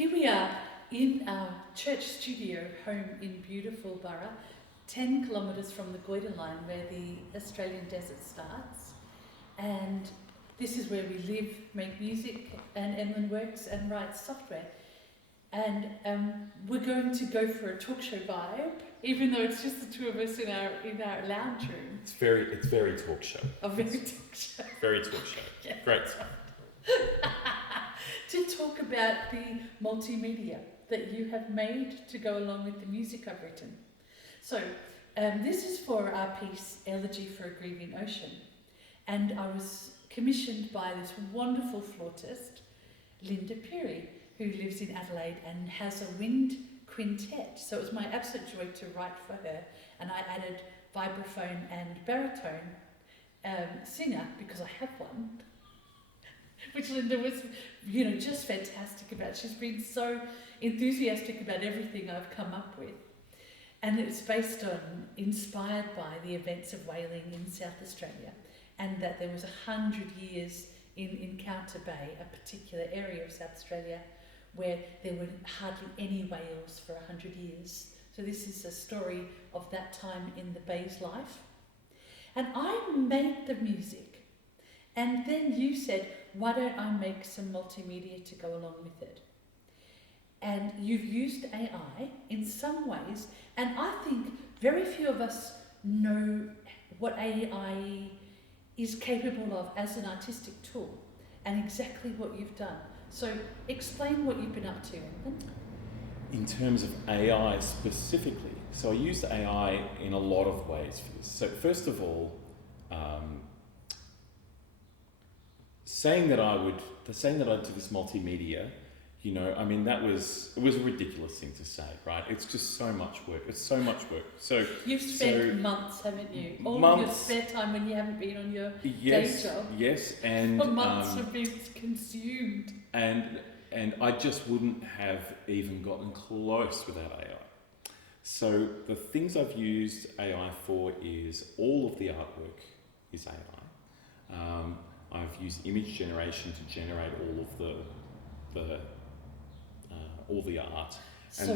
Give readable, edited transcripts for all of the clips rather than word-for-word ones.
Here we are in our church studio home in beautiful Borough, 10 kilometres from the Goyder line where the Australian desert starts. And this is where we live, make music, and Emlyn works and writes software. And we're going to go for a talk show vibe, even though it's just the two of us in our lounge room. It's very talk show. A very talk show. Very talk show. Yeah. Great. To talk about the multimedia that you have made to go along with the music I've written. So this is for our piece, Elegy for a Grieving Ocean. And I was commissioned by this wonderful flautist, Linda Peary, who lives in Adelaide and has a wind quintet. So it was my absolute joy to write for her. And I added vibraphone and baritone singer, because I have one, which Linda was, just fantastic about. She's been so enthusiastic about everything I've come up with. And it's inspired by the events of whaling in South Australia, and that there was 100 years in Encounter Bay, a particular area of South Australia, where there were hardly any whales for 100 years. So this is a story of that time in the bay's life. And I made the music. And then you said, why don't I make some multimedia to go along with it? And you've used AI in some ways, and I think very few of us know what AI is capable of as an artistic tool, and exactly what you've done. So explain what you've been up to, Emlyn. In terms of AI specifically, so I used AI in a lot of ways for this. So first of all, saying that I'd do this multimedia, it was a ridiculous thing to say, right? It's just so much work. It's so much work. So you've spent months, haven't you? All of your spare time when you haven't been on your day job. Yes, and months have been consumed. And I just wouldn't have even gotten close without AI. So the things I've used AI for is all of the artwork is AI. I've used image generation to generate all the art. So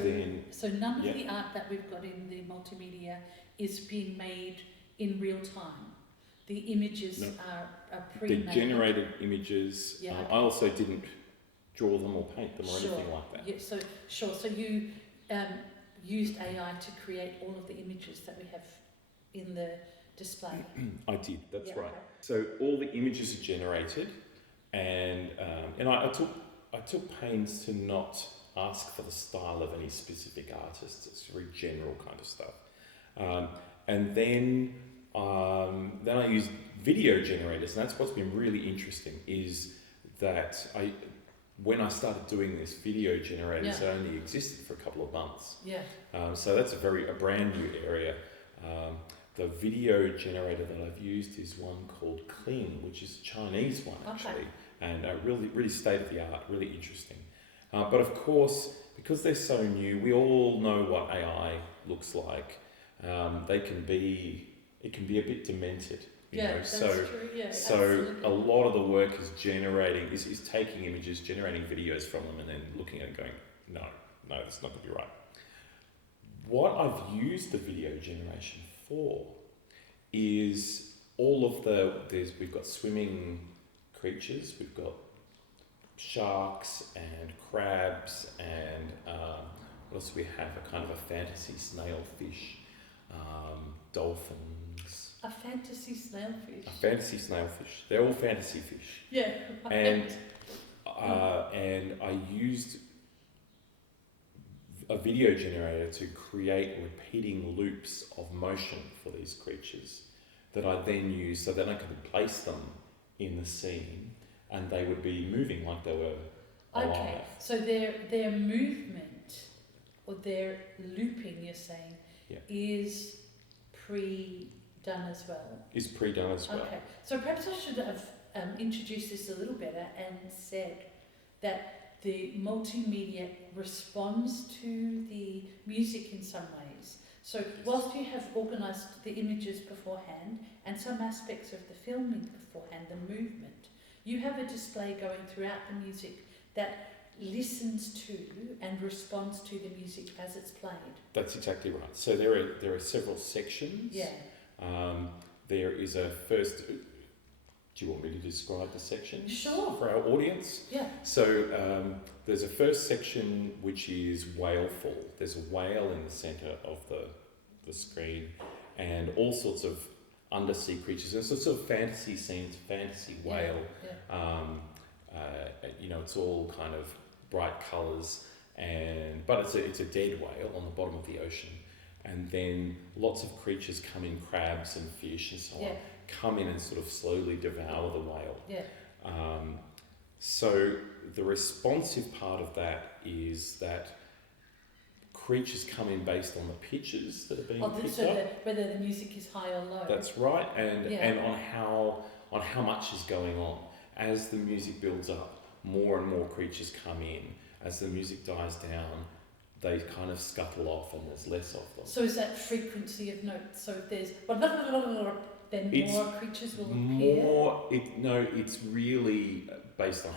none of the art that we've got in the multimedia is being made in real time. The images are pre-made. They're generated images. Yeah, okay. I also didn't draw them or paint them or anything like that. Yeah, So you used AI to create all of the images that we have in the display. I did. That's right. Okay. So all the images are generated, and I took pains to not ask for the style of any specific artist. It's very general kind of stuff. And then I used video generators, and that's what's been really interesting, is that when I started doing this, video generators only existed for a couple of months. Yeah. So that's a brand new area. The video generator that I've used is one called Kling, which is a Chinese one actually, and really, really state of the art, really interesting. But of course, because they're so new, we all know what AI looks like. It can be a bit demented. That's true. Yeah, so absolutely. a lot of the work is taking images, generating videos from them, and then looking at it and going, no, that's not going to be right. What I've used the video generation for is all of we've got swimming creatures, we've got sharks and crabs, and what else do we have? A kind of a fantasy snailfish, dolphins. A fantasy snailfish. A fantasy snailfish. They're all fantasy fish. Yeah. And I used a video generator to create repeating loops of motion for these creatures that I then used so that I could place them in the scene and they would be moving like they were alive. Okay, so their movement or their looping, you're saying, is pre-done as well? Is pre-done as well. Okay, so perhaps I should have introduced this a little better and said that the multimedia responds to the music in some ways. So whilst you have organised the images beforehand and some aspects of the filming beforehand, the movement, you have a display going throughout the music that listens to and responds to the music as it's played. That's exactly right. So there are several sections. Yeah. There is a first. Do you want me to describe the section? Sure. For our audience? Yeah. So there's a first section which is whaleful. There's a whale in the centre of the screen, and all sorts of undersea creatures. It's a sort of fantasy scenes, fantasy whale. Yeah. It's all kind of bright colours, but it's a dead whale on the bottom of the ocean, and then lots of creatures come in, crabs and fish and so on, come in and sort of slowly devour the whale. Yeah. So the responsive part of that is that creatures come in based on the pitches that are being picked up. Whether the music is high or low. That's right, and on how much is going on. As the music builds up, more and more creatures come in. As the music dies down, they kind of scuttle off and there's less of them. So is that frequency of notes? So if there's then more creatures will appear? It's really based on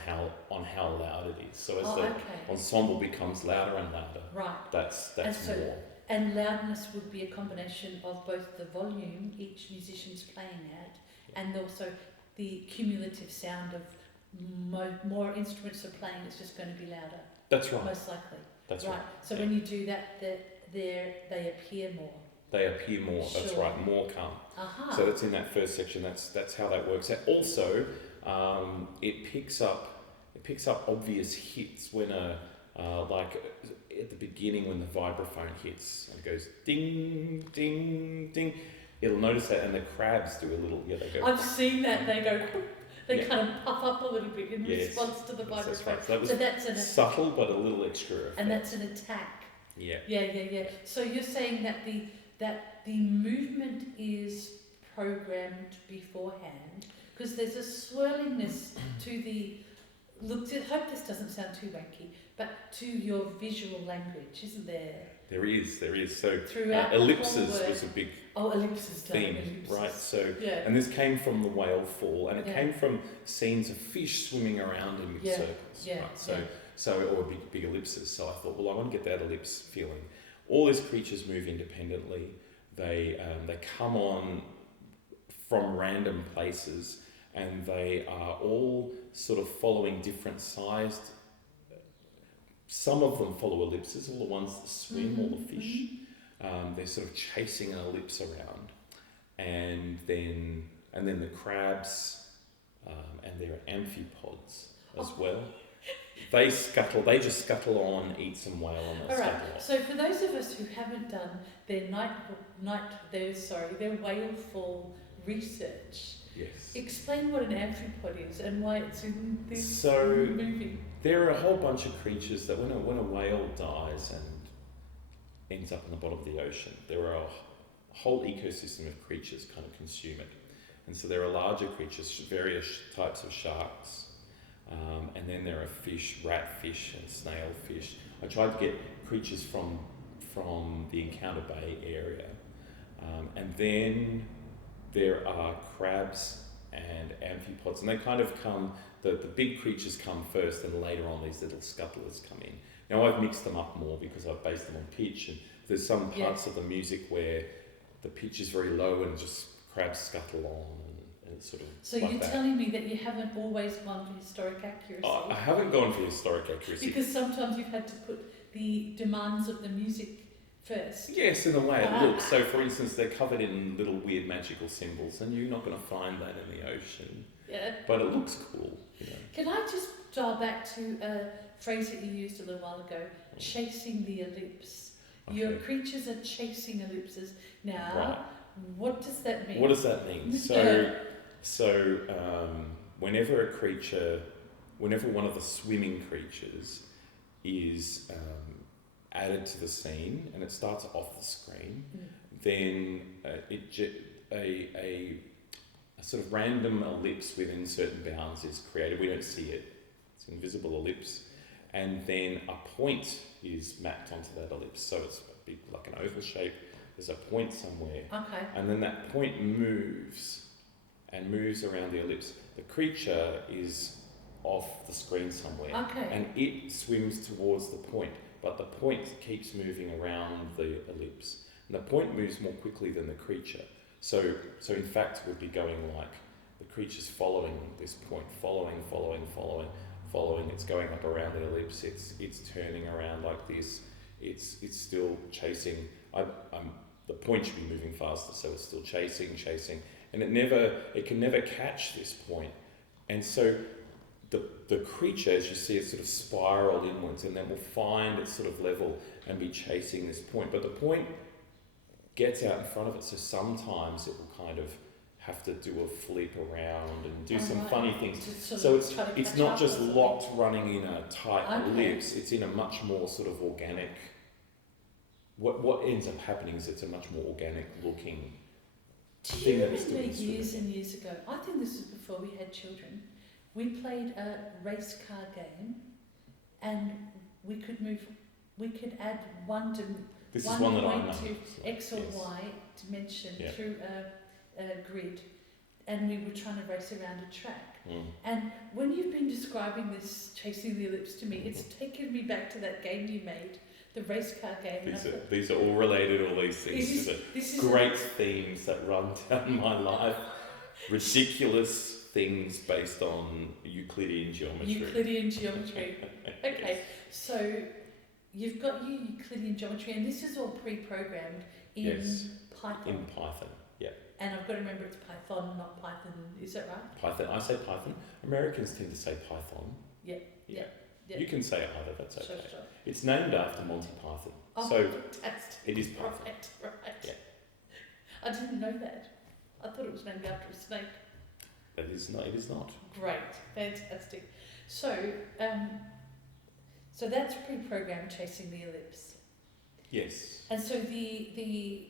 how loud it is. So as the ensemble becomes louder and louder, right, that's more. And loudness would be a combination of both the volume each musician's playing at, and also the cumulative sound of more instruments are playing. It's just going to be louder. That's right. Most likely. That's right. So when you do that, they appear more. They appear more. Sure. That's right. More come. Uh-huh. So that's in that first section. That's how that works. And also, it picks up obvious hits when like at the beginning when the vibraphone hits and it goes ding ding ding. It'll notice that, and the crabs do a little. Yeah, they go. I've seen that. They go. They kind of puff up a little bit in response to the vibraphone. Right. So that's subtle but a little extra effect. And that's an attack. Yeah. Yeah. So you're saying that the movement is programmed beforehand, because there's a swirlingness to the look. I hope this doesn't sound too wanky, but to your visual language, isn't there? There is. So throughout ellipses was a big ellipses theme, ellipses. right? So and this came from the whale fall, and it came from scenes of fish swimming around in circles, right? So or big ellipses. So I thought, well, I want to get that ellipse feeling. All these creatures move independently. They come on from random places, and they are all sort of following different sized. Some of them follow ellipses, all the ones that swim, all the fish. They're sort of chasing an ellipse around, and then the crabs, and there are amphipods as well. They just scuttle on, eat some whale, and they'll scuttle off. So for those of us who haven't done their their whale fall research, explain what an amphipod is and why it's in this movie. There are a whole bunch of creatures that when a whale dies and ends up in the bottom of the ocean, there are a whole ecosystem of creatures kind of consume it. And so there are larger creatures, various types of sharks, and then there are fish, ratfish and snailfish. I tried to get creatures from the Encounter Bay area. And then there are crabs and amphipods, and they kind of come, the big creatures come first, and later on these little scuttlers come in. Now I've mixed them up more because I've based them on pitch, and there's some parts of the music where the pitch is very low and just crabs scuttle on, and it's sort of. So like you're telling me that you haven't always gone for historic accuracy? I haven't gone for historic accuracy. Because sometimes you've had to put the demands of the music first. Yes, in a way it looks. So for instance, they're covered in little weird magical symbols, and you're not going to find that in the ocean. Yeah. But it looks cool. Can I just dial back to a phrase that you used a little while ago, chasing the ellipse? Okay. Your creatures are chasing ellipses. Now, what does that mean? What does that mean? So whenever one of the swimming creatures is added to the scene and it starts off the screen, then a sort of random ellipse within certain bounds is created. We don't see it. It's an invisible ellipse. And then a point is mapped onto that ellipse. So it's like an oval shape. There's a point somewhere. Okay. And then that point moves around the ellipse. The creature is off the screen somewhere, Okay. and it swims towards the point, but the point keeps moving around the ellipse, and the point moves more quickly than the creature. So in fact, would be going like the creature's following this point, following. It's going up around the ellipse. It's turning around like this. It's still chasing. The point should be moving faster, so it's still chasing, and it can never catch this point. And so the creature, as you see, it sort of spiral inwards, and then will find its sort of level and be chasing this point. But the point gets out in front of it, so sometimes it will kind of have to do a flip around and do some funny things. So it's not just locked running in a tight ellipse, it's in a much more sort of organic. What ends up happening is it's a much more organic looking thing that it's doing. Do you remember years and years ago, I think this was before we had children, we played a race car game, and we could add one point to X or Y dimension through a grid, and we were trying to race around a track. And when you've been describing this chasing the ellipse to me, it's taken me back to that game you made, the race car game. These are all related, all these things. These are great themes that run down my life. Ridiculous things based on Euclidean geometry. Okay, so you've got your Euclidean geometry, and this is all pre-programmed in Python. In Python, yeah. And I've got to remember it's Python, not Python. Is that right? Python. I say Python. Americans tend to say Python. Yeah. You can say either. That's okay. Sure. It's named after Monty Python. Oh, so fantastic. it is Python. Right. Yeah. I didn't know that. I thought it was named after a snake. It is not. Great, fantastic. So, so that's pre-programmed chasing the ellipse. Yes. And so the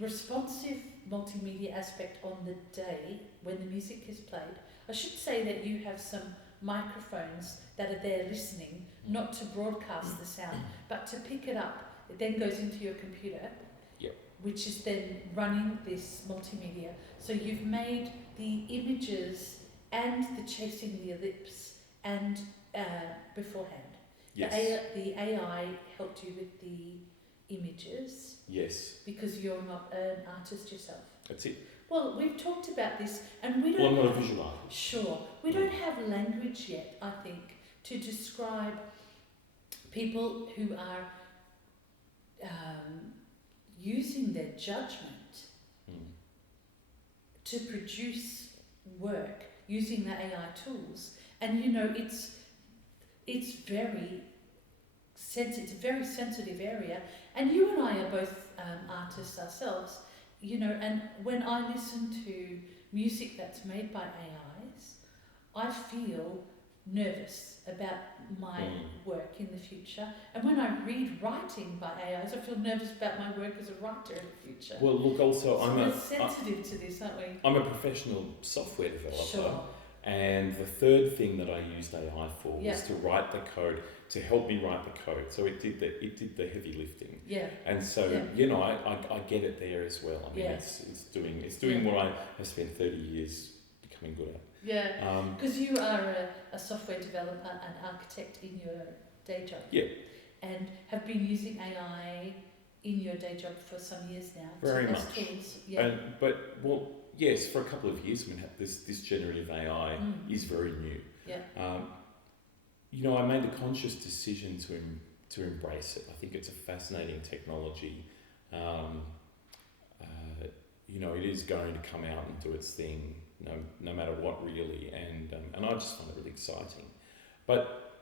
responsive multimedia aspect on the day when the music is played, I should say that you have some microphones that are there listening, not to broadcast the sound, but to pick it up. It then goes into your computer, which is then running this multimedia. So you've made the images and the chasing the ellipse and beforehand. Yes. The AI helped you with the images. Yes. Because you're not an artist yourself. That's it. Well, we've talked about this, and we don't. Well, I'm not a visual artist. Sure, we don't have language yet, I think, to describe people who are using their judgment to produce work using the AI tools, and it's very it's a very sensitive area, and you and I are both artists ourselves, and when I listen to music that's made by AIs, I feel nervous about my work in the future, and when I read writing by AIs, I feel nervous about my work as a writer in the future. Well, look, also we're sensitive to this, aren't we? I'm a professional software developer. Sure. And the third thing that I used AI for was to write the code, to help me write the code. So it did the heavy lifting. Yeah. And so I get it there as well. I mean, it's doing what I have spent 30 years becoming good at. Yeah. Because you are a software developer and architect in your day job. Yeah. And have been using AI in your day job for some years now. Very much. Tools. Yeah. Yes, for a couple of years, this generative AI is very new. Yeah. I made the conscious decision to embrace it. I think it's a fascinating technology. It is going to come out and do its thing, no matter what, really, and I just find it really exciting. But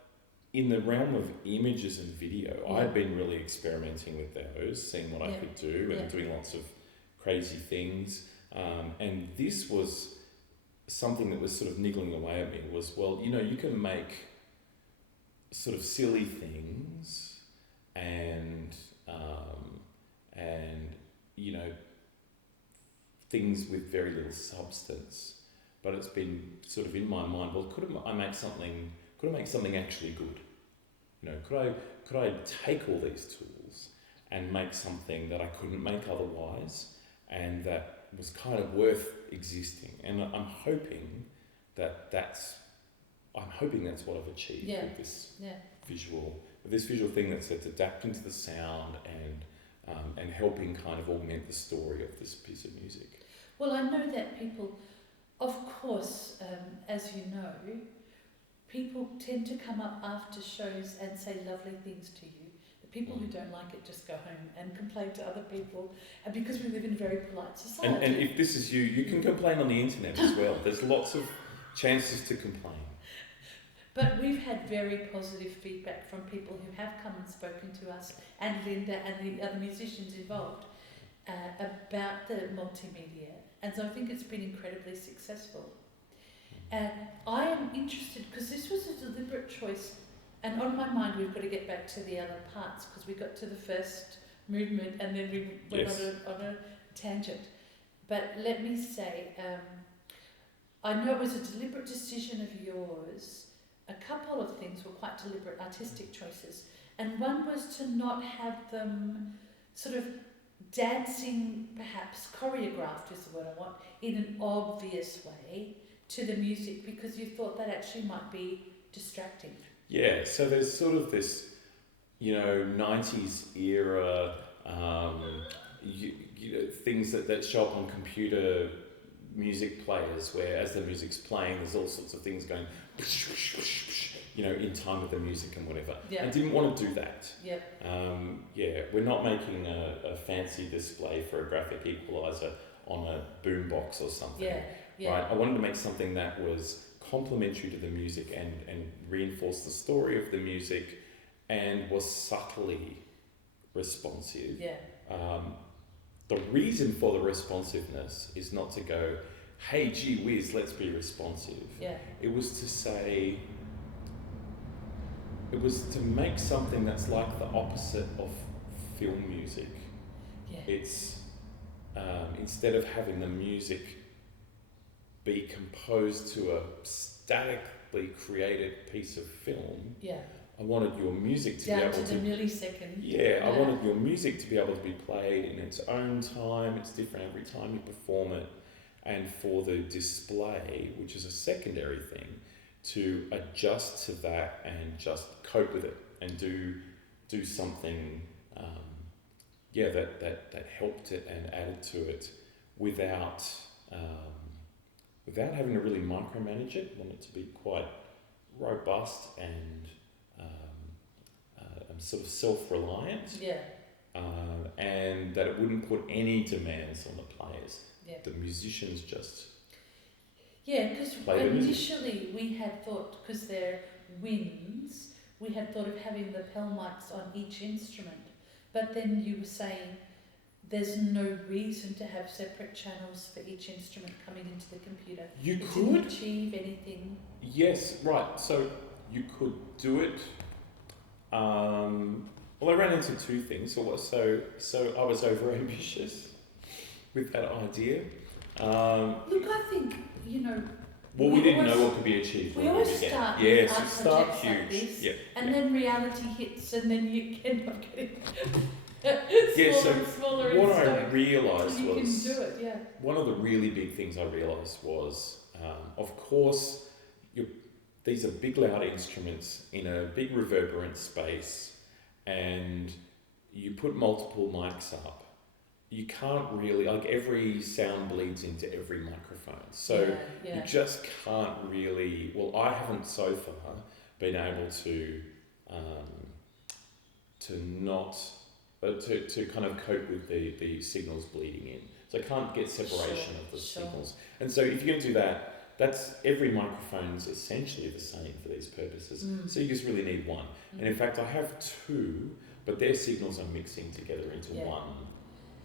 in the realm of images and video, I'd been really experimenting with those, seeing what I could do, and doing lots of crazy things. And this was something that was sort of niggling away at me, was, you can make sort of silly things and things with very little substance. But it's been sort of in my mind, could I make something actually good? Could I take all these tools and make something that I couldn't make otherwise, and that was kind of worth existing? And I'm hoping that's I'm hoping that's what I've achieved with this visual thing that's adapting to the sound and helping kind of augment the story of this piece of music. Well, I know that people, of course, as you know, people tend to come up after shows and say lovely things to you. The people who don't like it just go home and complain to other people, and because we live in a very polite society. And if this is you, you can complain on the internet as well. There's lots of chances to complain. But we've had very positive feedback from people who have come and spoken to us, and Linda and the other musicians involved, about the multimedia. And so I think it's been incredibly successful. And I am interested, because this was a deliberate choice, and on my mind we've got to get back to the other parts, because we got to the first movement and then we went on a tangent. But let me say, I know it was a deliberate decision of yours. A couple of things were quite deliberate artistic choices, and one was to not have them sort of dancing, perhaps choreographed is the word I want, in an obvious way to the music, because you thought that actually might be distracting. Yeah, so there's sort of this, 90s era, things that show up on computer music players, where as the music's playing, there's all sorts of things going, in time with the music and whatever. Yeah. I didn't want to do that. Yeah. We're not making a fancy display for a graphic equalizer on a boombox or something. Yeah. Right? I wanted to make something that was complementary to the music and reinforce the story of the music and was subtly responsive. Yeah. The reason for the responsiveness is not to go, hey, gee whiz, let's be responsive. Yeah. It was to make something that's like the opposite of film music. Yeah. It's instead of having the music be composed to a statically created piece of film, I wanted your music to down be able to the millisecond. I wanted your music to be able to be played in its own time. It's different every time you perform it. And for the display, which is a secondary thing, to adjust to that and just cope with it and do something that helped it and added to it without having to really micromanage it. I want it to be quite robust and sort of self-reliant, and that it wouldn't put any demands on the players. Yeah. The musicians just because play the music. initially we had thought, because they're winds, we had thought of having lapel mics on each instrument, but then you were saying there's no reason to have separate channels for each instrument coming into the computer. You it could didn't achieve anything. Yes, right. So you could do it. Well, I ran into two things. So I was overambitious with that idea. Look, I think, Well, we didn't know what could be achieved. We always start with our start projects huge. like this, and then reality hits, and then you end up getting smaller and what smaller. I realised you was can do it, one of the really big things I realised was, of course, these are big, loud instruments in a big reverberant space, and you put multiple mics up. You can't really, every sound bleeds into every microphone. So you just can't really, I haven't so far been able to kind of cope with the signals bleeding in. So I can't get separation of the signals. And so if you're going to do that, that's every microphone's essentially the same for these purposes. So you just really need one. And in fact, I have two, but their signals are mixing together into one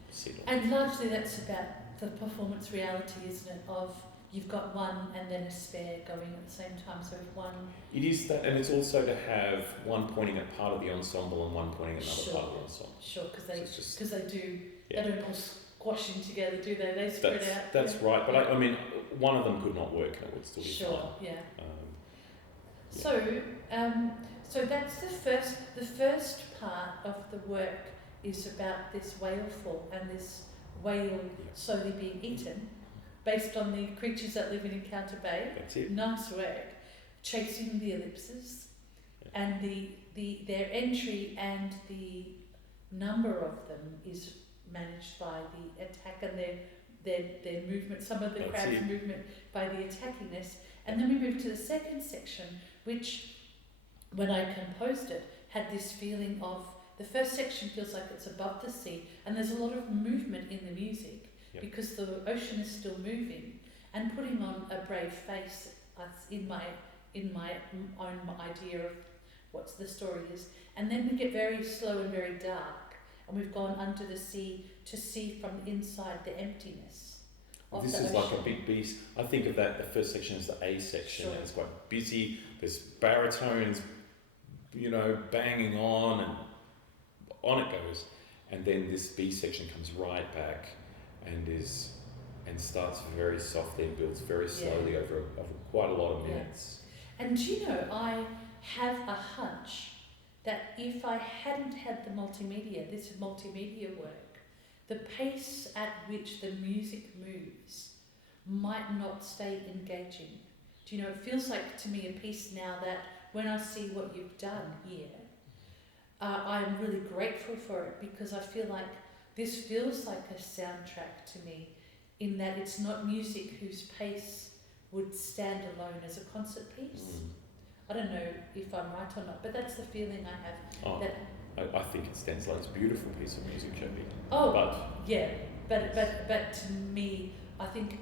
signal. And largely that's about the performance reality, isn't it? Of you've got one and then a spare going at the same time. So if one... It is that, and it's also to have one pointing at part of the ensemble and one pointing at another part of the ensemble. Sure, because they do, they don't all squash in together, do they? They spread out. That's right, but I mean, one of them could not work and it would still be fine. So that's the first part of the work is about this whaleful and this whale slowly being eaten. based on the creatures that live in Encounter Bay. That's it. Nice work. Chasing the ellipses, and their entry and the number of them is managed by the attack and their movement. Some of the That's crowd's it. movement by the attackiness, and then we move to the second section, which, when I composed it, had this feeling of the first section feels like it's above the sea, and there's a lot of movement in the music because the ocean is still moving, and putting on a brave face in my own idea of what the story is. And then we get very slow and very dark, and we've gone under the sea to see from inside the emptiness of This the is ocean. like a big beast. I think of that, the first section is the A section, Sure. and it's quite busy. There's baritones, banging on, and on it goes. And then this B section comes right back and starts very softly and builds very slowly over quite a lot of minutes. And I have a hunch that if I hadn't had the this multimedia work, the pace at which the music moves might not stay engaging. It feels like to me a piece now that when I see what you've done here, I'm really grateful for it, because I feel like this feels like a soundtrack to me, in that it's not music whose pace would stand alone as a concert piece. I don't know if I'm right or not, but that's the feeling I have. I think it stands like it's a beautiful piece of music, Jodie. Oh, But yeah, but to me, I think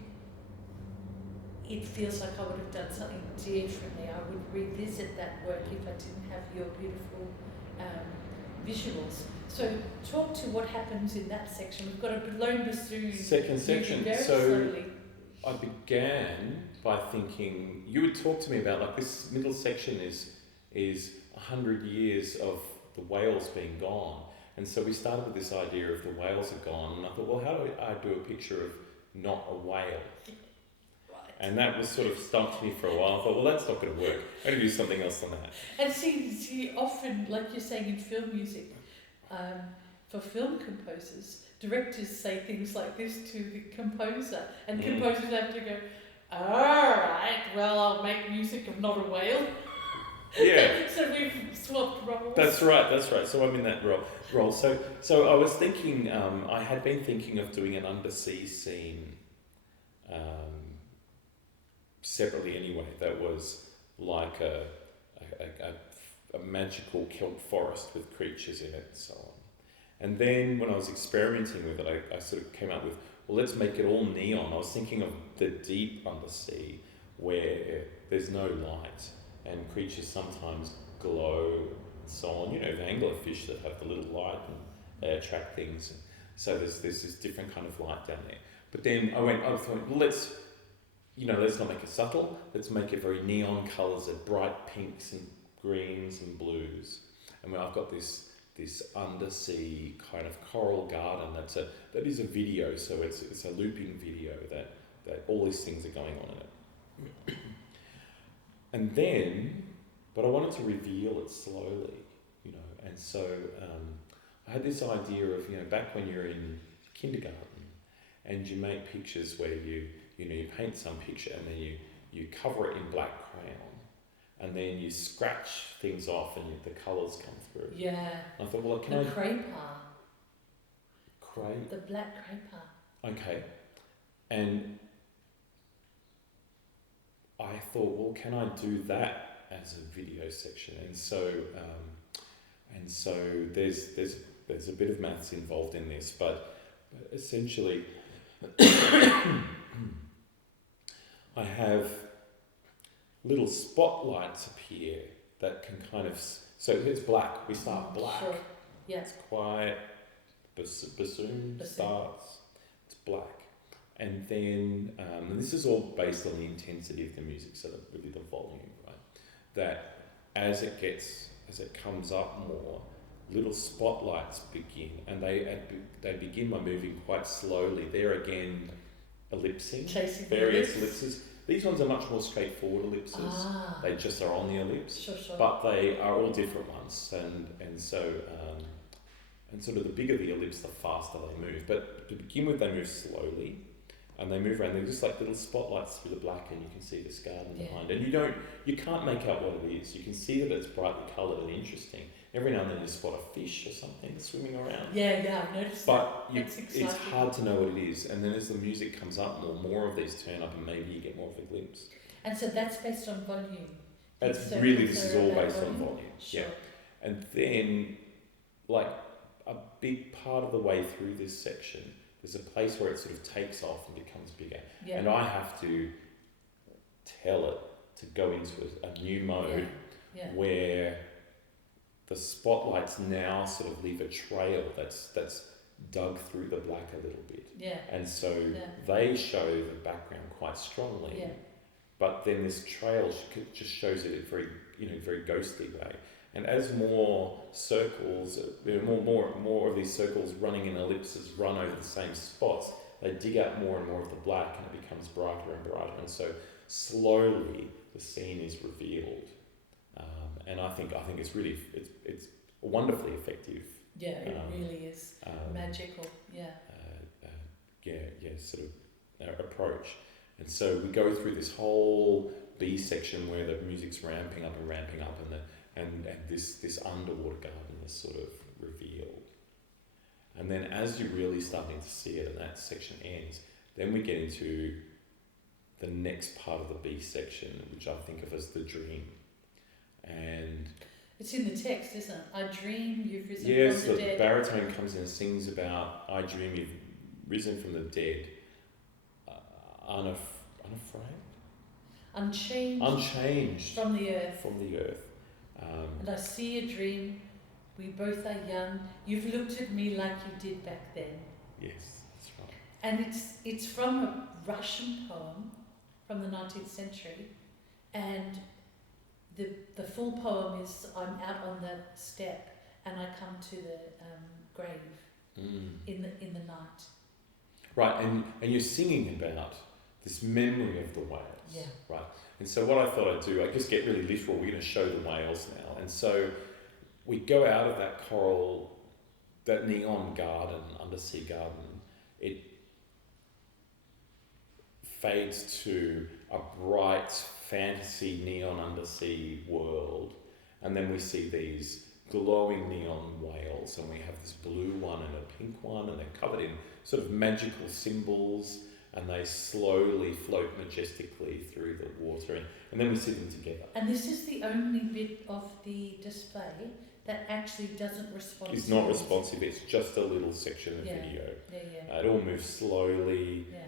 it feels like I would have done something differently. I would revisit that work if I didn't have your beautiful visuals. So talk to what happens in that section. We've got a lone bassoon. Second section. Very So slowly. I began by thinking, you would talk to me about, like, this middle section is 100 years of the whales being gone. And so we started with this idea of the whales are gone, and I thought, well, how do I do a picture of not a whale? Right. And that was sort of stumped me for a while. I thought, well, that's not going to work. I'm going to do something else on that. And see, often, like you're saying in film music, for film composers, directors say things like this to the composer, and composers have to go, all right, well, I'll make music of not a whale. Yeah. So we've swapped roles. That's right. So I'm in that role. So I was thinking, I had been thinking of doing an undersea scene separately anyway, that was like a magical kelp forest with creatures in it and so on. And then when I was experimenting with it, I sort of came up with, well, let's make it all neon. I was thinking of the deep undersea where there's no light and creatures sometimes glow and so on. The anglerfish that have the little light and they attract things. And so there's this different kind of light down there. But then I thought, well, let's not make it subtle. Let's make it very neon colours of bright pinks and greens and blues. And I've got this undersea kind of coral garden that is a video, so it's a looping video that all these things are going on in it. And then, but I wanted to reveal it slowly, and so I had this idea of, back when you're in kindergarten and you make pictures where you paint some picture and then you cover it in black crayon and then you scratch things off and the colours come through. Yeah. I thought, well, The craypa. The black craypa. Okay. And I thought, well, can I do that as a video section? And so there's a bit of maths involved in this, but essentially I have little spotlights appear that can kind of, so it's black. We start black. Sure. Yeah. It's quiet. Bassoon starts. It's black. And then, and this is all based on the intensity of the music, so that really the volume, right? That as it comes up more, little spotlights begin, and they begin by moving quite slowly. They're again ellipsing, Chasing various ellipses. These ones are much more straightforward ellipses. They just are on the ellipse, Sure. but they are all different ones, and so and sort of the bigger the ellipse, the faster they move. But to begin with, they move slowly, and they move around. They're just like little spotlights through the black, and you can see this garden Yeah. behind. And you can't make out what it is. You can see that it's brightly coloured and interesting. Every now and then you spot a fish or something swimming around. Yeah, I've noticed But that. That's it's exciting. hard to know what it is. And then as the music comes up more of these turn up, and maybe you get more of a glimpse. And so that's based on volume. This So is all about based on volume. Sure. Yeah. And then, like, a big part of the way through this section, there's a place where it sort of takes off and becomes bigger. Yeah. And I have to tell it to go into a new mode Yeah. where the spotlights now sort of leave a trail that's dug through the black a little bit. Yeah. And so Yeah. they show the background quite strongly. Yeah. But then this trail just shows it in a very ghostly way. And as more circles, more of these circles running in ellipses run over the same spots, they dig out more and more of the black, and it becomes brighter and brighter. And so slowly the scene is revealed. And I think it's really it's wonderfully effective. Yeah, it really is magical. Yeah. Sort of approach. And so we go through this whole B section where the music's ramping up, and this underwater garden is sort of revealed. And then as you're really starting to see it and that section ends, then we get into the next part of the B section, which I think of as the dream. And it's in the text, isn't it? I dream you've risen yes, from the the dead. baritone comes in and sings about, I dream you've risen from the dead, unafraid? Unchanged from the earth. From the earth. And I see a dream. We both are young. You've looked at me like you did back then. Yes, that's right. And it's from a Russian poem from the 19th century, and the full poem is, I'm out on the step and I come to the grave in the night. Right, and you're singing about this memory of the whales. Yeah. Right. And so what I thought I'd do, I just get really literal, we're going to show the whales now. And so we go out of that coral, that neon garden, undersea garden, it fades to a bright fantasy neon undersea world, and then we see these glowing neon whales, and we have this blue one and a pink one, and they're covered in sort of magical symbols, and they slowly float majestically through the water, and then we see them together. And this is the only bit of the display that actually doesn't respond. It's not responsive, it's just a little section of video. Yeah. It all moves slowly. Yeah.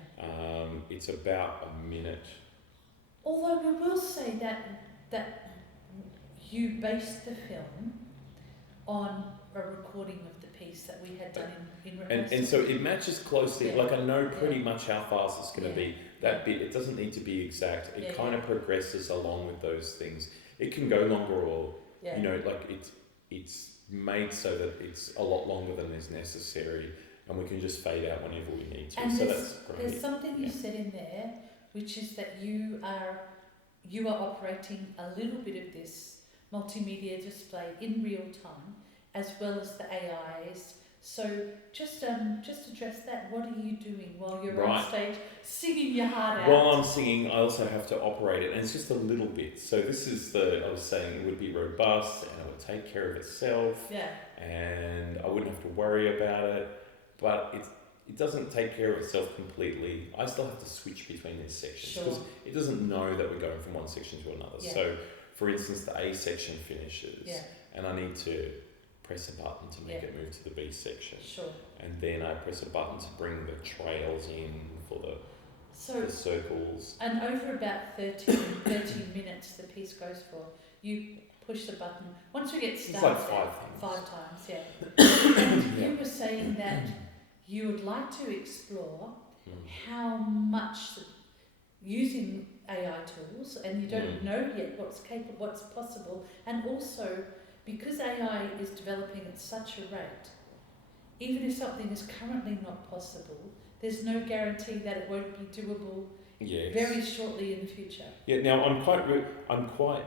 It's about a minute. Although we will say that you based the film on a recording of the piece that we had done in rehearsal. And so it matches closely. Yeah. Like I know pretty much how fast it's going to be. That bit, it doesn't need to be exact. It kind of progresses along with those things. It can go longer, or like it's made so that it's a lot longer than is necessary, and we can just fade out whenever we need to. And so that's great. There's something you said in there, which is that you are operating a little bit of this multimedia display in real time, as well as the AIs. So just address that. What are you doing while you're on stage singing your heart out? While I'm singing, I also have to operate it, and it's just a little bit. So this is I was saying it would be robust, and it would take care of itself. Yeah. And I wouldn't have to worry about it. But it doesn't take care of itself completely. I still have to switch between these sections because it doesn't know that we're going from one section to another. Yeah. So, for instance, the A section finishes, Yeah. and I need to press a button to make it move to the B section. Sure. And then I press a button to bring the trails in for the circles. And over about 13 minutes the piece goes for, you push the button. Once we get started, it's like 5 times, and you were saying that you would like to explore how much using AI tools, and you don't know yet what's possible, and also because AI is developing at such a rate, even if something is currently not possible, there's no guarantee that it won't be doable very shortly in the future. Yeah. Now I'm quite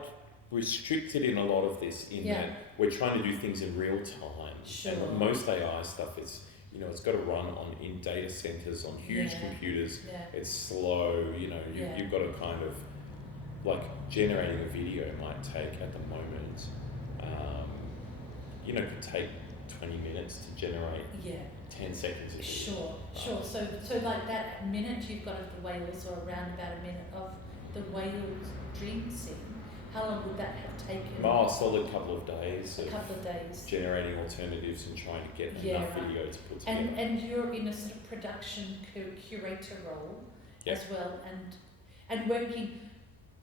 restricted in a lot of this in that we're trying to do things in real time. Sure. And most AI stuff is it's got to run in data centers on huge computers. Yeah. It's slow. You've got to kind of like generating a video might take at the moment. Could take 20 minutes to generate 10 seconds of video. Sure. So like that minute you've got of the whales, or around about a minute of the whales dream scene, how long would that have taken? A solid couple of days. A couple of days. Generating alternatives and trying to get enough video to put together. And you're in a sort of production curator role as well, and working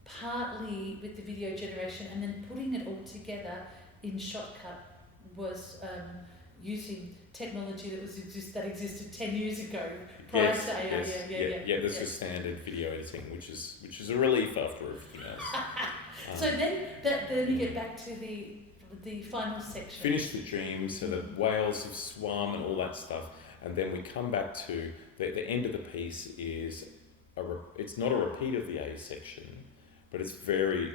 partly with the video generation and then putting it all together in Shotcut was using technology that existed 10 years ago prior to AI. This was standard video editing, which is a relief after everything else. So then you get back to the final section. Finish the dream, so the whales have swum and all that stuff, and then we come back to the end of the piece is it's not a repeat of the A section, but it's very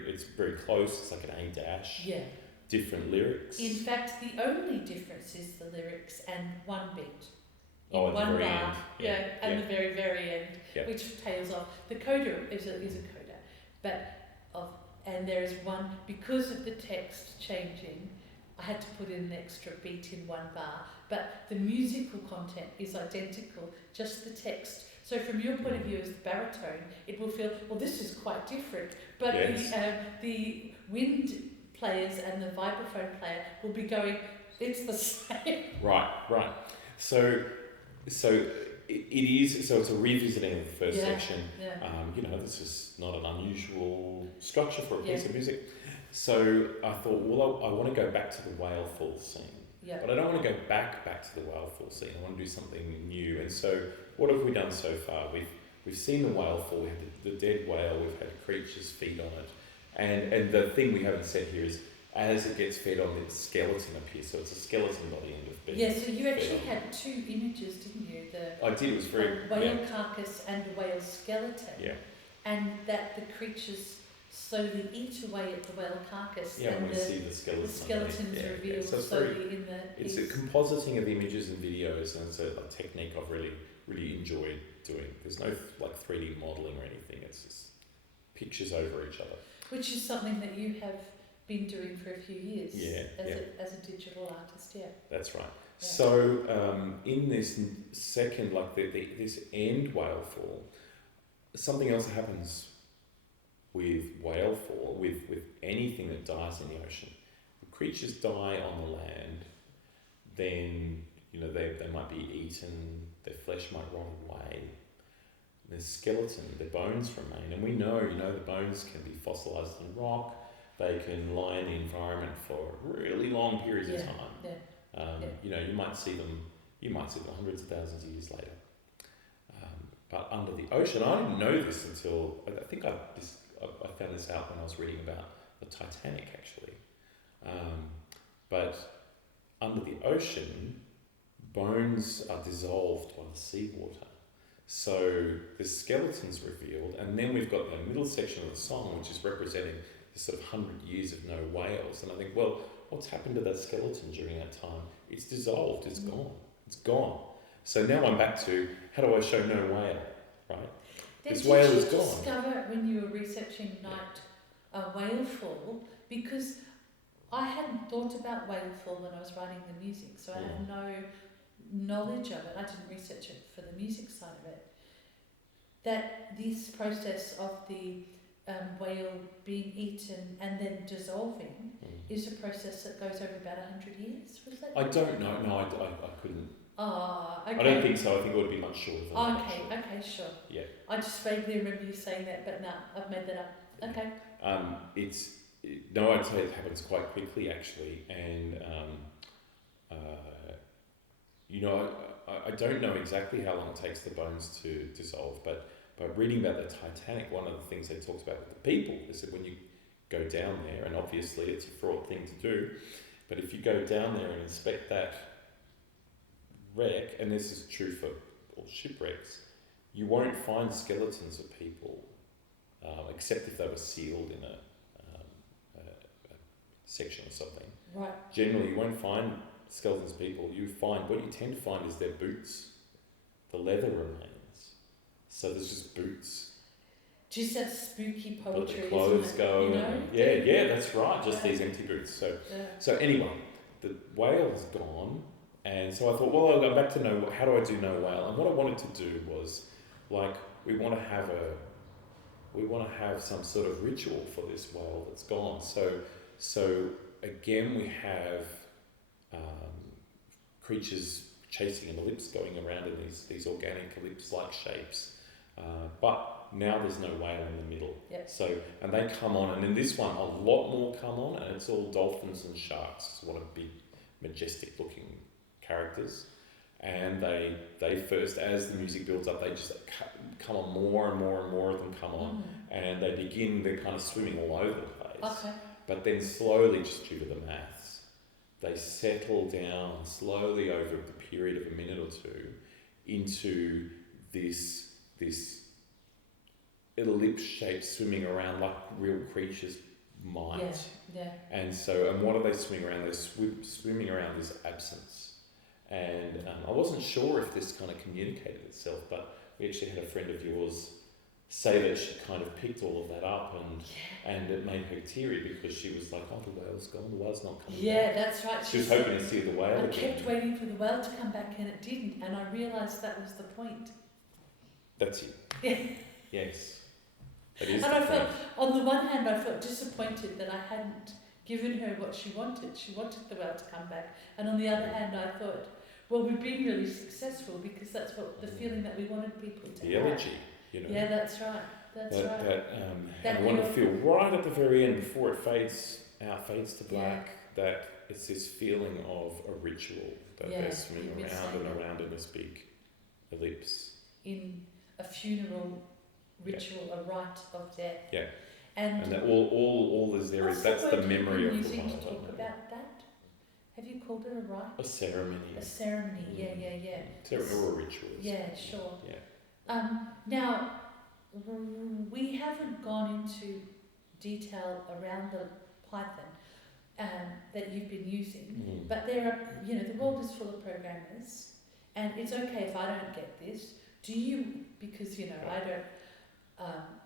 close. It's like an A dash. Yeah. Different lyrics. In fact, the only difference is the lyrics and one beat. At one the very bar, end. the very end, which tails off. The coda is a coda, and there is one, because of the text changing, I had to put in an extra beat in one bar, but the musical content is identical, just the text. So from your point of view as the baritone, it will feel, well, this is quite different, but the wind players and the vibraphone player will be going, it's the same. Right. So it is. So it's a revisiting of the first section. Yeah. This is not an unusual structure for a piece of music. So I thought, well, I want to go back to the whale fall scene. Yeah. But I don't want to go back to the whale fall scene. I want to do something new. And so, what have we done so far? We've seen the whale fall. We have the dead whale. We've had creatures feed on it. And the thing we haven't said here is, as it gets fed on, the skeleton appears. So it's a skeleton body end of being. Yeah, so you actually had two images, didn't you? I did. It was very whale carcass and the whale skeleton. Yeah. And that the creatures slowly eat away at the whale carcass. Yeah, and we see the skeleton. The skeleton's revealed So slowly in the piece. It's a compositing of images and videos, and it's a technique I've really enjoyed doing. There's no 3D modelling or anything. It's just pictures over each other. Which is something that you have been doing for a few years as a digital artist, That's right. Yeah. So in this second, this end whale fall, something else happens with whale fall, with anything that dies in the ocean. If creatures die on the land, then they might be eaten, their flesh might rot away. Their skeleton, their bones remain, and we know the bones can be fossilised in rock. They can lie in the environment for really long periods of time. You might see them hundreds of thousands of years later. But under the ocean, I didn't know this until I think I found this out when I was reading about the Titanic, actually. But under the ocean, bones are dissolved by the seawater. So the skeleton's revealed, and then we've got the middle section of the song, which is representing this sort of 100 years of no whales. And I think, well, what's happened to that skeleton during that time? It's dissolved, it's gone. So now I'm back to, how do I show no whale, right? This whale is gone. Did you discover when you were researching whale fall? Because I hadn't thought about whale fall when I was writing the music, so I had no knowledge of it. I didn't research it for the music side of it. That this process of the whale being eaten and then dissolving is a process that goes over about 100 years. Was that? I don't know. No, I couldn't. Oh, okay. I don't think so. I think it would be much shorter than that. Okay, sure. Yeah. I just vaguely remember you saying that, but no, I've made that up. Okay. I'd say it happens quite quickly, actually, and I don't know exactly how long it takes the bones to dissolve, but reading about the Titanic, one of the things they talked about with the people is that when you go down there, and obviously it's a fraught thing to do, but if you go down there and inspect that wreck, and this is true for all shipwrecks, you won't find skeletons of people, except if they were sealed in a section or something. Right. Generally, you won't find skeletons people, you find, what you tend to find is their boots. The leather remains. So there's just boots. Just that spooky But poetry, the clothes isn't it? go. You know? Yeah, that's right. Just these empty boots. So anyway, the whale's gone. And so I thought, well, I'll go back to how do I do no whale? And what I wanted to do was, like, we want to have some sort of ritual for this whale that's gone. So again, we have creatures chasing an ellipse, going around in these organic ellipse-like shapes. But now there's no whale in the middle. Yep. So, and they come on, and in this one, a lot more come on, and it's all dolphins and sharks. What a big, majestic-looking characters. And they first, as the music builds up, they just come on, more and more and more of them come on, and they're kind of swimming all over the place. Okay. But then slowly, just due to the maths, they settle down slowly over the period of a minute or two into this ellipse shape swimming around like real creatures might. Yeah. And what are they swimming around? They're swimming around this absence. And I wasn't sure if this kind of communicated itself, but we actually had a friend of yours say that she kind of picked all of that up, and it made her teary because she was like, oh, the whale's gone, the whale's not coming back. Yeah, that's right. She was hoping to see the whale again. I kept waiting for the whale to come back and it didn't, and I realised that was the point. That's it. Yeah. Yes. It is. And I felt, on the one hand, I felt disappointed that I hadn't given her what she wanted. She wanted the whale to come back. And on the other hand, I thought, well, we've been really successful because that's what the feeling that we wanted people to the have. Elegy, you know. Yeah, that's right. That's right. And I want to feel right at the very end, before it fades to black, that it's this feeling of a ritual that they're swimming around and around in this big ellipse. In a funeral ritual, a rite of death. Yeah. And that all is there is, that's the memory of the using one. to talk about that. Have you called it a rite? A ceremony. A ceremony, yeah. Or a ritual. Yeah, sure. Yeah. Now, we haven't gone into detail around the Python that you've been using, but there are, the world is full of programmers, and it's okay if I don't get this. Do you, because, I don't,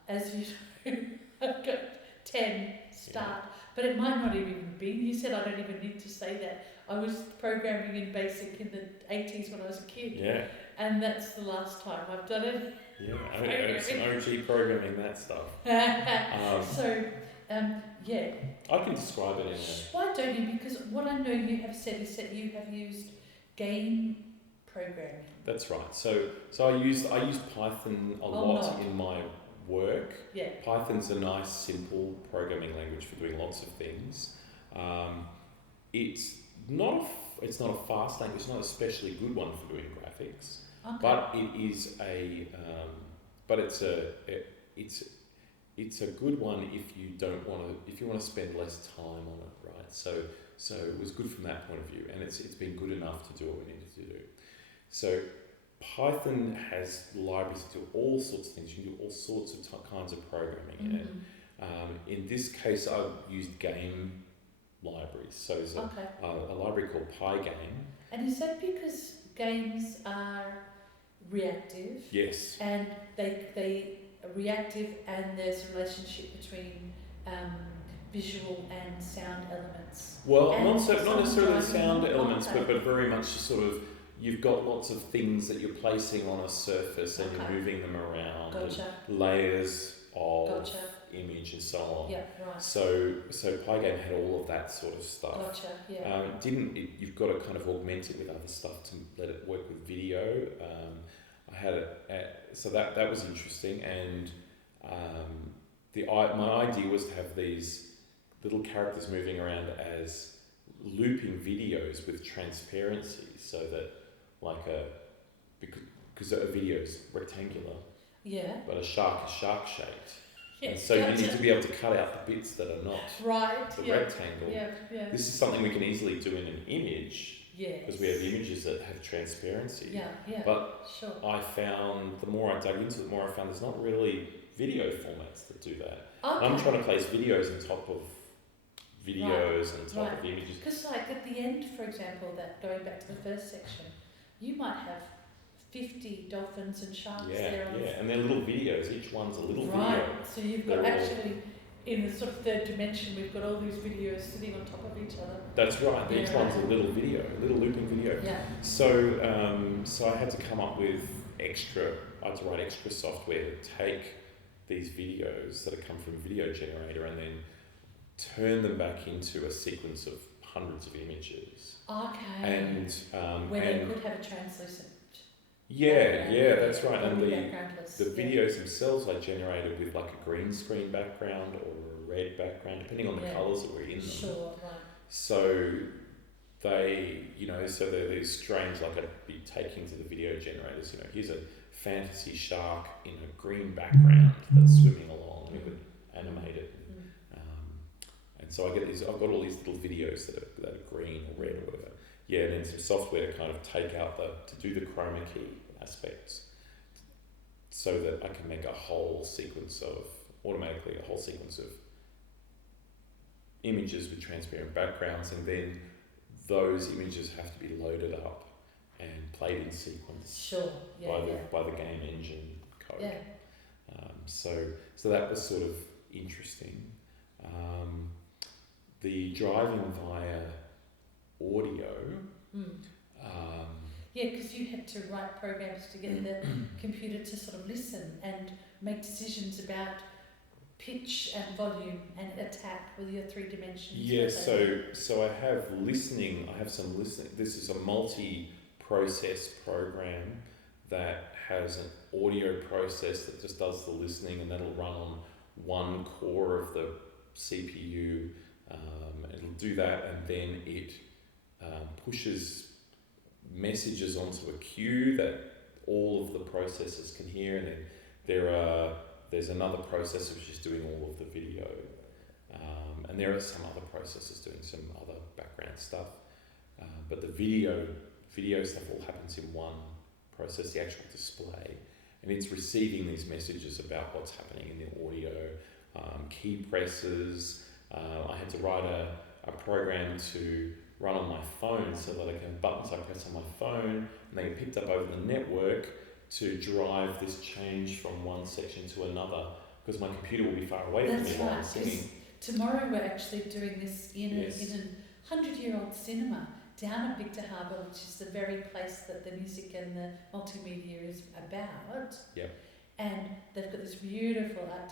as you know, I've got 10 start, but it might not even be. You said I don't even need to say that. I was programming in BASIC in the 80s when I was a kid. Yeah. And that's the last time I've done it. Yeah, it's an OG programming, that stuff. Yeah. I can describe it in Why don't you? Because what I know you have said is that you have used game programming. That's right. So I use Python a lot in my work. Yeah. Python's a nice, simple programming language for doing lots of things. It's not a fast language. It's not an especially good one for doing graphics. Okay. But it is it's a good one if you want to spend less time on it, right? So it was good from that point of view, and it's been good enough to do what we needed to do. So Python has libraries to do all sorts of things. You can do all sorts of kinds of programming in it. In this case, I've used game libraries. So there's a library called Pygame. And is that because games are reactive? Yes. And they are reactive, and there's a relationship between visual and sound elements. Well, not necessarily the sound elements, but very much sort of, you've got lots of things that you're placing on a surface and you're moving them around. Gotcha. And layers of image and so on. Yeah, right. So Pygame had all of that sort of stuff. Gotcha. Yeah. You've got to kind of augment it with other stuff to let it work with video. I had so that was interesting, and my idea was to have these little characters moving around as looping videos with transparency, so that because a video is rectangular, but a shark is shark shaped. Yes, and so you need to be able to cut out the bits that are not the rectangle. Yeah. This is something we can easily do in an image. Yes. Because we have images that have transparency. Yeah. But sure. I found, the more I dug into it, the more I found there's not really video formats that do that. Okay. I'm trying to place videos on top of videos and type of images. Because like at the end, for example, that going back to the first section, you might have 50 dolphins and sharks there. And they're little videos. Each one's a little video. Right. So you've got actually, in the sort of third dimension, we've got all these videos sitting on top of each other. That's right. Each one's a little video, a little looping video. Yeah. So I had to come up with I had to write extra software to take these videos that have come from a video generator and then turn them back into a sequence of hundreds of images. Okay. And where they could have a translucent. That's right. And the the videos themselves I generated with like a green screen background or a red background, depending on the colours that were in them. Sure, right. So they, so they're these strange, like I'd be taking to the video generators, here's a fantasy shark in a green background that's swimming along, and we would animate it. And so I've got all these little videos that are green or red or whatever. Yeah, and then some software to kind of take out to do the chroma key aspects so that I can make automatically a whole sequence of images with transparent backgrounds, and then those images have to be loaded up and played in sequence by the game engine code. Yeah. So that was sort of interesting. The driving via audio. Because you had to write programs to get the computer to sort of listen and make decisions about pitch and volume and attack with your 3 dimensions. Yeah, so I have some listening. This is a multi-process program that has an audio process that just does the listening, and that'll run on one core of the CPU. It'll do that, and then it pushes messages onto a queue that all of the processors can hear, and then there's another processor which is doing all of the video, and there are some other processors doing some other background stuff, but the video stuff all happens in one process, the actual display, and it's receiving these messages about what's happening in the audio, key presses. I had to write a program to run on my phone so that I can have buttons I press on my phone, and they get picked up over the network to drive this change from one section to another, because my computer will be far away from me while I'm singing. Tomorrow we're actually doing this in a 100-year-old cinema down at Victor Harbour, which is the very place that the music and the multimedia is about. Yep. And they've got this beautiful Art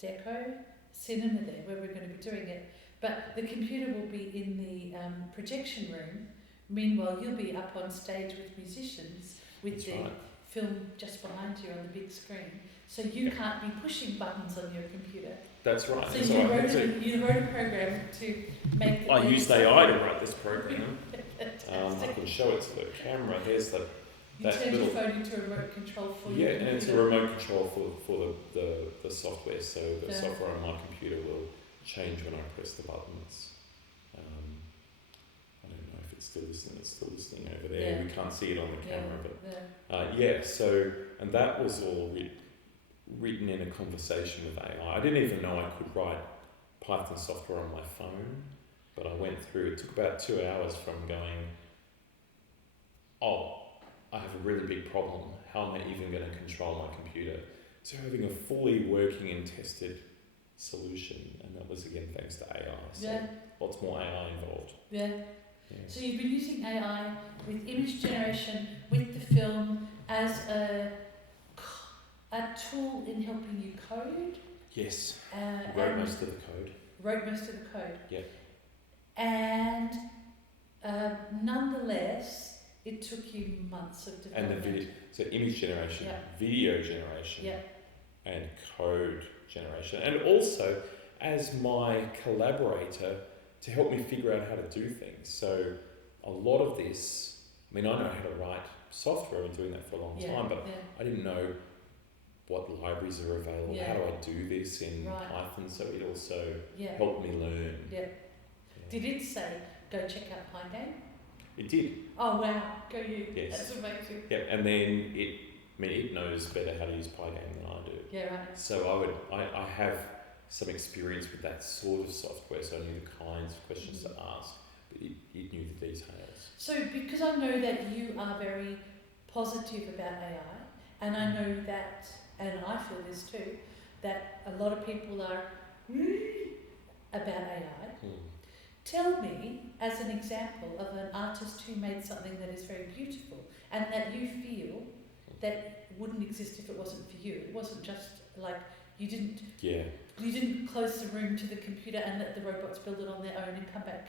Deco cinema there where we're going to be doing it. But the computer will be in the projection room. Meanwhile, you'll be up on stage with musicians with film just behind you on the big screen. So you can't be pushing buttons on your computer. That's right. So you wrote a program to make... I used AI to write this program. I can show it to the camera. There's You turn your phone into a remote control for you. Yeah, and it's a remote control for the software, so the software on my computer will change when I press the buttons. I don't know if it's still listening. It's still listening over there. Yeah. We can't see it on the camera, but so, and that was all written in a conversation with AI. I didn't even know I could write Python software on my phone, but I went through. It took about 2 hours from going, I have a really big problem. How am I even going to control my computer? To having a fully working and tested solution, and that was again thanks to AI. So lots more AI involved. Yeah. So you've been using AI with image generation, with the film, as a tool in helping you code. Yes. Wrote most of the code. Yeah. And nonetheless, it took you months of development. And so image generation, video generation, and code generation, and also as my collaborator to help me figure out how to do things. So a lot of this, I know how to write software, I've been doing that for a long time, but I didn't know what libraries are available, how do I do this in Python, so it also helped me learn. Did it say, go check out Pygame? It did. Oh wow, go you. Yes. That's amazing. Yeah, and then it knows better how to use Pygame than I do. Yeah, right. So I have some experience with that sort of software, so I knew the kinds of questions to ask, but it knew the details. So because I know that you are very positive about AI, and I know that, and I feel this too, that a lot of people are about AI. Tell me, as an example of an artist who made something that is very beautiful and that you feel that wouldn't exist if it wasn't for you. It wasn't just like you didn't close the room to the computer and let the robots build it on their own and come back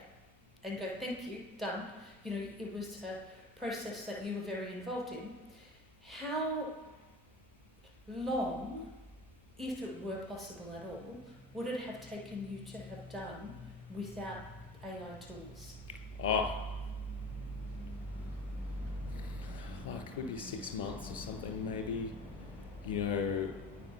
and go, thank you, done. You know, it was a process that you were very involved in. How long, if it were possible at all, would it have taken you to have done without AI tools? Like maybe 6 months or something, maybe. You know,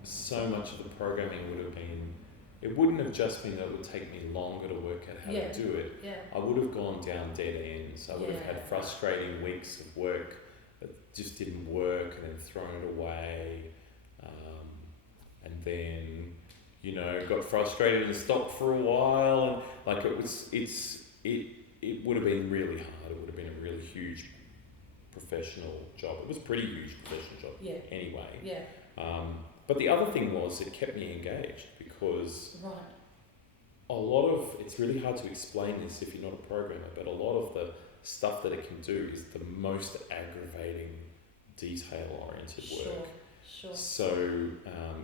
so much of the programming would have been, it wouldn't have just been that it would take me longer to work out how to do it. Yeah. I would have gone down dead ends. I would have had frustrating weeks of work that just didn't work and then thrown it away. And then, you know, got frustrated and stopped for a while. And like it would have been really hard. It would have been a really huge professional job. It was a pretty huge professional job anyway. Yeah. But the other thing was it kept me engaged because right. a lot of, it's really hard to explain this if you're not a programmer, but a lot of the stuff that it can do is the most aggravating detail-oriented work. Sure. So,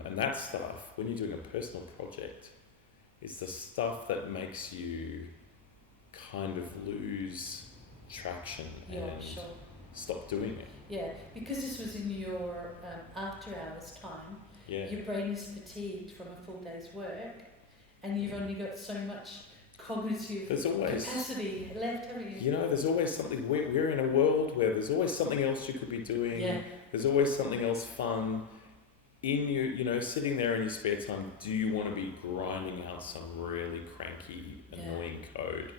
and that stuff, when you're doing a personal project, is the stuff that makes you kind of lose traction and stop doing it. Yeah, because this was in your after hours time, your brain is fatigued from a full day's work, and you've only got so much cognitive capacity left, haven't you? You know, there's always something, we're in a world where there's always something else you could be doing. Yeah. There's always something else fun. You know, sitting there in your spare time, do you want to be grinding out some really cranky, annoying code?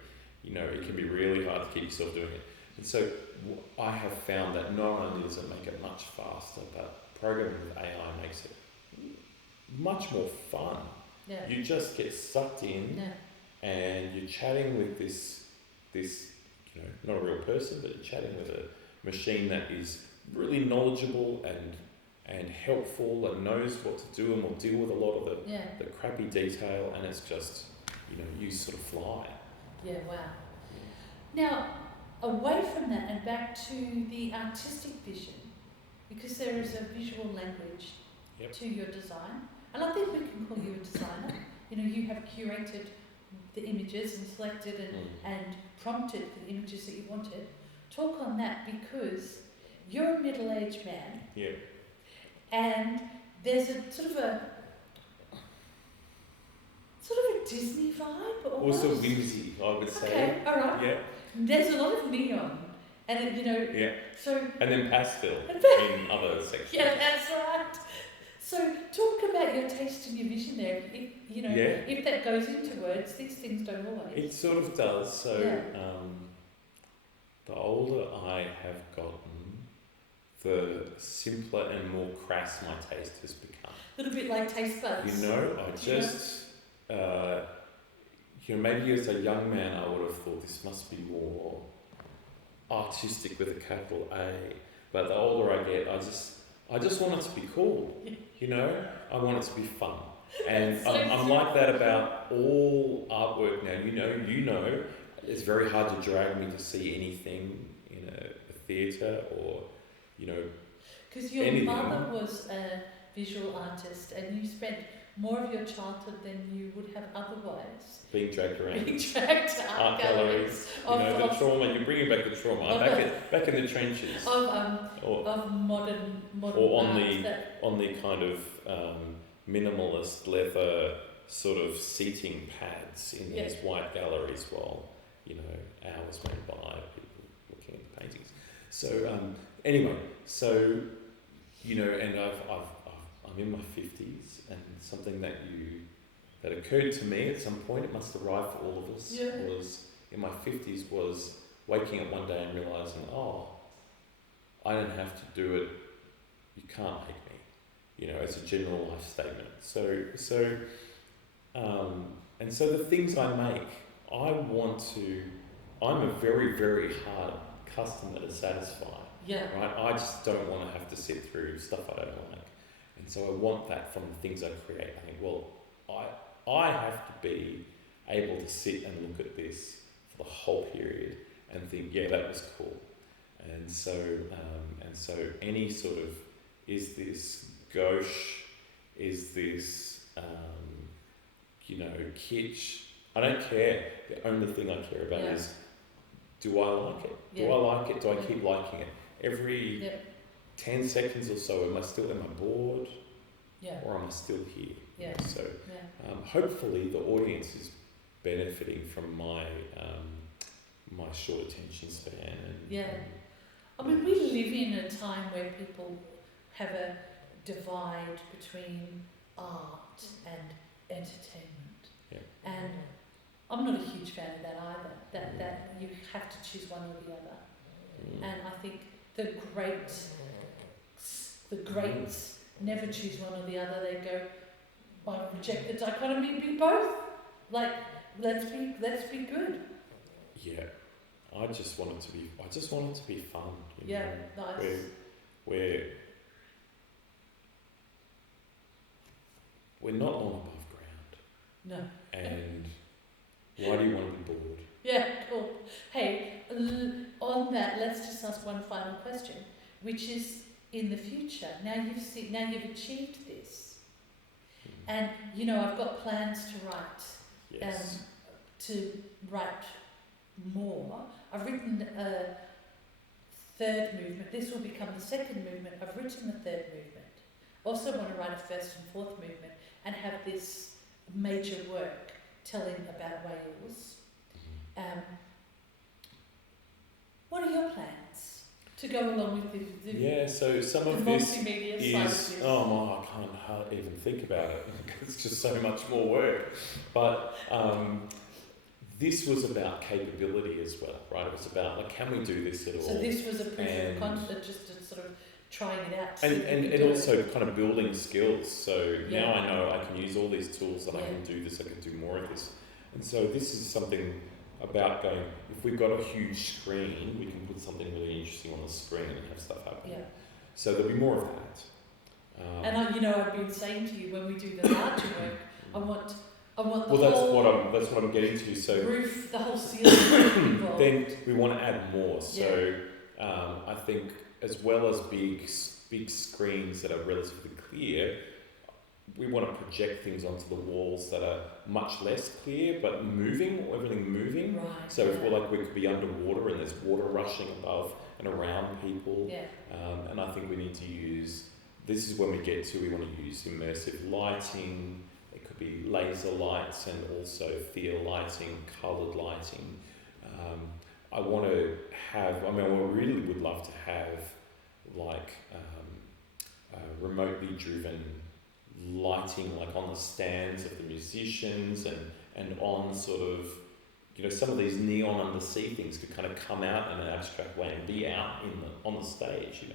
You know, it can be really hard to keep yourself doing it. And so I have found that not only does it make it much faster, but programming with AI makes it much more fun. Yeah. You just get sucked in and you're chatting with this, you know, not a real person, but you're chatting with a machine that is really knowledgeable and helpful and knows what to do and will deal with a lot of the crappy detail, and it's just, you know, you sort of fly. Yeah, wow. Now, away from that and back to the artistic vision, because there is a visual language to your design, and I think we can call you a designer. You know, you have curated the images and selected and prompted for the images that you wanted. Talk on that, because you're a middle-aged man. Yeah. And there's a sort of a Disney vibe, also whimsy, I would say. Okay, all right. Yeah. There's a lot of neon, and it, you know. Yeah. So. And then pastel in other sections. Yeah, that's right. So talk about your taste and your vision there. If you know, if that goes into words, these things don't always. It sort of does. So the older I have gotten, the simpler and more crass my taste has become. A little bit like taste buds. You know, I just, you know, maybe as a young man I would have thought this must be more artistic with a capital A. But the older I get, I just want it to be cool. You know, I want it to be fun. And I'm like that about all artwork now. You know, it's very hard to drag me to see anything in a theatre or, you know, because your mother was a visual artist and you spent more of your childhood than you would have otherwise being dragged around. Being dragged to art galleries. You know, the trauma, you're bringing back the trauma. Back in the trenches. Of modern or art on the kind of minimalist leather sort of seating pads in these white galleries while, you know, hours went by, people looking at the paintings. So anyway, so, you know, and I'm in my 50s, and something that occurred to me at some point, it must arrive for all of us, was in my 50s was waking up one day and realising, I don't have to do it, you can't make me, you know, as a general life statement. So And so the things I make, I'm a very, very hard customer to satisfy. Yeah. Right? I just don't want to have to sit through stuff I don't like. And so I want that from the things I create. I think, well, I have to be able to sit and look at this for the whole period and think, yeah, that was cool. And so any sort of, is this gauche, is this, kitsch? I don't care. The only thing I care about is, do I like it? Do I like it? Do I keep liking it? Every 10 seconds or so, am I bored? Yeah. Or am I still here? Yeah. So hopefully the audience is benefiting from my my short attention span. I mean, we live in a time where people have a divide between art and entertainment. Yeah. And I'm not a huge fan of that either, that you have to choose one or the other. And I think the greats never choose one or the other. They go, I reject the dichotomy, be both. Like, let's be good. Yeah. I just want it to be fun. Nice. We're not on above ground. No. And why do you want to be bored? Yeah, cool. Hey, on that, let's just ask one final question, which is, in the future, now you've achieved this, and I've got plans to write, more. I've written a third movement. This will become the second movement. I've written the third movement. Also want to write a first and fourth movement and have this major work telling about Wales. What are your plans to go along with the so some of this multimedia is, side of this? I can't hardly even think about it because it's just so much more work. But this was about capability as well, right? It was about, can we do this at all? So this was a proof of concept, just to sort of trying it out. And also kind of building skills. So now I know I can use all these tools and I can do this, I can do more of this. And so this is something about going, if we've got a huge screen, we can put something really interesting on the screen and have stuff happen. Yeah. So there'll be more of that. And I've been saying to you, when we do the larger work, I want the that's what I'm getting to. So roof, the whole ceiling. Then we want to add more. So I think as well as big screens that are relatively clear, we want to project things onto the walls that are much less clear, but everything moving. Right. So if we could be underwater and there's water rushing above and around people. Yeah. And I think we need to this is when we want to use immersive lighting. It could be laser lights and also theatre lighting, coloured lighting. I really would love to have remotely driven lighting on the stands of the musicians and on sort of some of these neon undersea things could kind of come out in an abstract way and be out on the stage and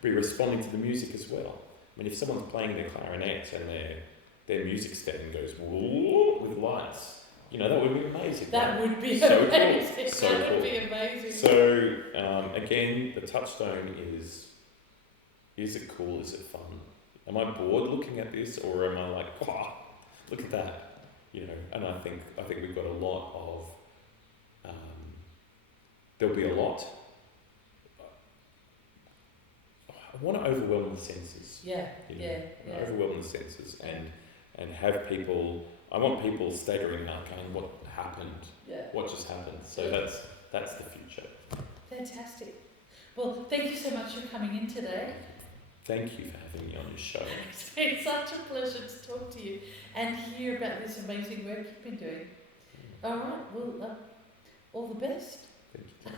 be responding to the music as well. I mean, if someone's playing their clarinet and their music stand goes whoa with lights, that would be amazing. That would be so amazing. Cool. So that cool. would be amazing. So again, the touchstone is it cool? Is it fun? Am I bored looking at this, or am I like, look at that? And I think we've got a lot of. There'll be a lot. I want to overwhelm the senses. Overwhelm the senses and have people. I want people staggering out, going, "What happened? What just happened?" So that's the future. Fantastic. Well, thank you so much for coming in today. Thank you for having me on your show. It's been such a pleasure to talk to you and hear about this amazing work you've been doing. All right, well, all the best. Thank you.